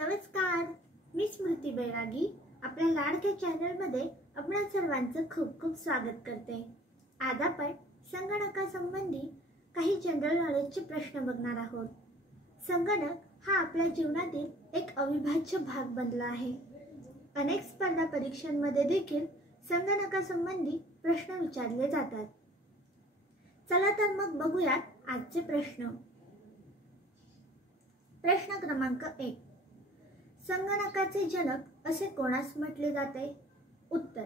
नमस्कार, मी स्मृती बैरागी आपल्या लाडक्या चॅनलमध्ये आपणा सर्वांचं खूप खूप स्वागत करते। आज आपण संगणकासंबंधी काही जनरल नॉलेजचे प्रश्न बघणार आहोत। संगणक हा आपल्या जीवनातील एक अविभाज्य भाग बनला आहे। अनेक स्पर्धा परीक्षांमध्ये देखील संगणकासंबंधी प्रश्न विचारले जातात। चला तर मग बघूयात आजचे प्रश्न। प्रश्न क्रमांक 1, संगणकाचे जनक असे कोणास म्हटले जाते? उत्तर,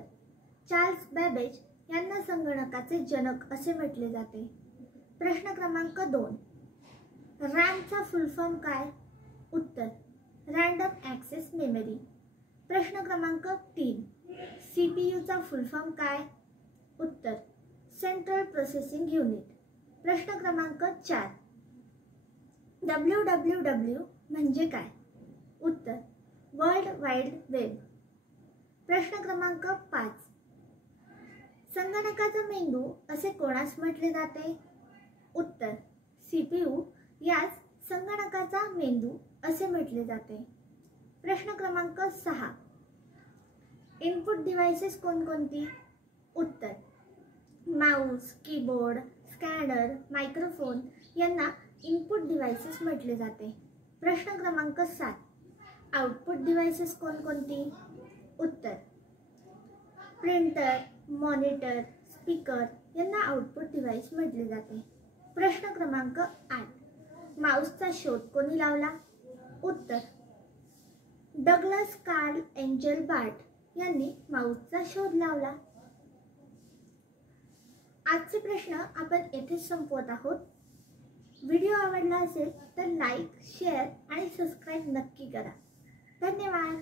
चार्ल्स बॅबेज यांना संगणकाचे जनक असे म्हटले जाते। प्रश्न क्रमांक 2, रॅमचा फुल फॉर्म काय? उत्तर, रँडम ॲक्सेस मेमरी। प्रश्न क्रमांक 3, सीपीयूचा फुल फॉर्म काय? उत्तर, सेंट्रल प्रोसेसिंग युनिट। प्रश्न क्रमांक 4, WWW म्हणजे काय? उत्तर, वर्ल्ड वाइड वेब। प्रश्न क्रमांक 5, संगणकाचा मेंदू असे कोणास म्हटले जाते? उत्तर, सीपीयू यास संगणकाचा मेंदू असे म्हटले जाते। प्रश्न क्रमांक 6, इनपुट डिव्हाइसेस कोणकोणती? उत्तर, माउस, कीबोर्ड, स्कॅनर, मायक्रोफोन यांना इनपुट डिव्हाइसेस म्हटले जाते। प्रश्न क्रमांक 7, आउटपुट डिव्हाइसेस कोणकोणती? उत्तर, प्रिंटर, मॉनिटर, स्पीकर यांना आउटपुट डिव्हाइस म्हटले जाते। प्रश्न क्रमांक 8, माउसचा शोध कोणी लावला? उत्तर, डग्लस कार्ल एंजल बार्ट यांनी माउसचा शोध लावला। आजचे प्रश्न आपण येथेच संपवत आहोत। व्हिडिओ आवडला असेल तर लाईक, शेअर आणि सबस्क्राईब नक्की करा। धन्यवाद।